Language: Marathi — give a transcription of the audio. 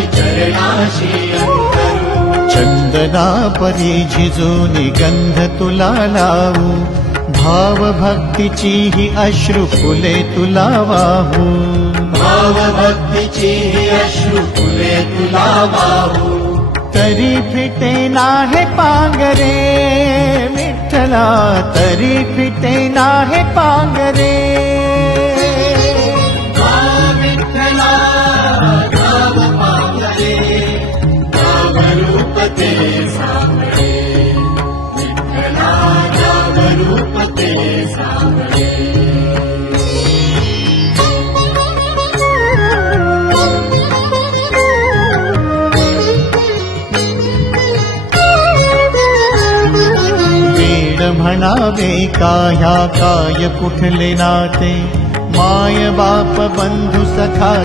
माझी चरणाशी अंतरू। चंदना परी झिजूनी गंध तुला लावू, भाव भक्तीची ही अश्रु फुले तुला वाहू। भाव भक्तीची ही अश्रु फुले तुला वाहू। तरी फिटे नाहे पांगरे विठ्ठला, तरी फिटे नाहे पांगरे। विठ्ठला नाव पांगरे, नाव रूप ते सांगळे। विठ्ठला नाव रूप ते सांगळे। म्हणावे काह्या काय कुठले नाते, माय बाप बंधू सखा